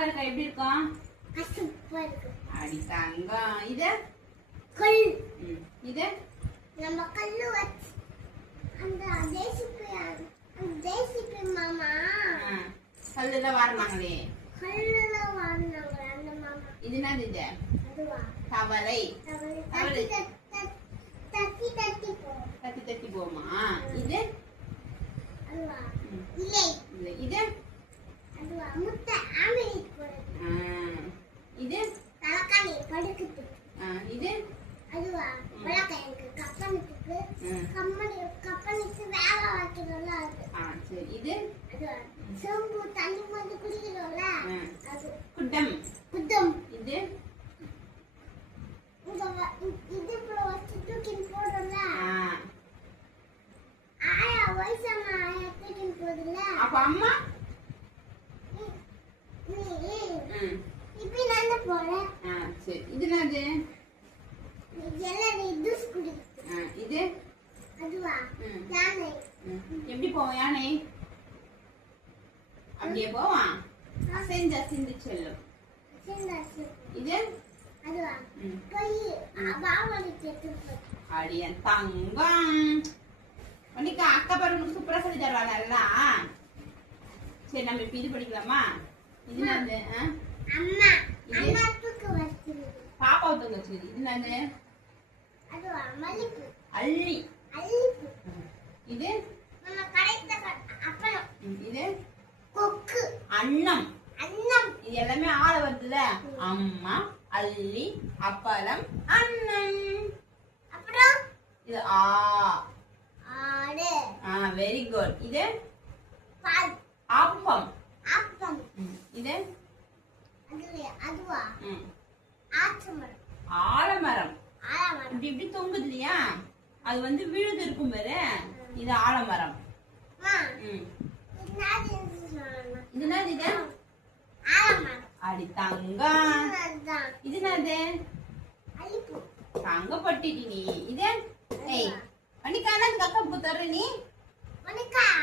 காரம் இருக்கா? எப்படி இருக்கும்? சூப்பரா இருக்கு. அடி தங்கம். இது கல். இது நம்ம கல்லு வச்சு அந்த ஜேசிபி மாமா கல்லுல வாரணாங்களே. கல்லுல வாரணாங்க அந்த மாமா. இது என்னது? இது அதுவா தவளை. தவளை தட்டி தட்டி போ. தட்டி தட்டி போமா? இது அதுவா இல்லை இல்லை. இது அதுவா முட்டை ஆம்லெட் போடுறது. இது தலகாணி படுக்குது. இது அதுவா பலகாணிக்கு கப்பனுக்கு கப்பனுக்கு வேலை வைக்கிறோம்ல அது. சரி. இது அதுவா சோம்பு தண்ணி வந்து குடிக்கிறோம்ல அது குட்டம். குட்டம். இது இது இப்போ வச்சு தூக்கி போடுறோம்ல ஆயா வயசான ஆயா தூக்கி போடுல. அப்ப அம்மா இப்படி நான் போறேன். சரி. இது என்னது? எல்லாரும் ஜூஸ் குடிக்குது. இது அதுவா யானை. எப்படி போவோம் யானை? அப்படியே போவான். செஞ்சா சிந்து செல்லும். இது அதுவா போய் பாவனை கேட்டு அடிய தங்கம். உனக்கு அக்கா பாரு சூப்பரா சொல்லி தருவாங்க எல்லாம். சரி, நம்ம இப்ப இது படிக்கலாமா? இது என்னது? அம்மா அம்மா தூக்கு வச்சிரு. பாப்பா தூங்க வச்சிரு. இது என்னது? அதுவா மல்லிப்பூ. அள்ளி. அள்ளிப்பூ. இது நம்ம கடைக்கு அப்பளம். இது கொக்கு. அன்னம். அன்னம். இது எல்லாமே ஆள வருதுல. அம்மா, அள்ளி, அப்பளம், அன்னம். அப்புறம் இது ஆடு. Very good. இது பால். அப்பம். அப்பம். இது அதுவா ஆச்சமரம். ஆலமரம். ஆலமரம். இப்படி இப்படி தொங்குது இல்லையா? அது வந்து விழுது இருக்கும் பாரு. இது ஆலமரம். இது என்னது? இது ஆலமரம். அடி தங்கம். இது என்னது? அள்ளிப்பூ. தங்க பட்டிடி நீ. இது ஏய் அன்னைக்கு அக்கா தர்ற நீ. வணக்கம்.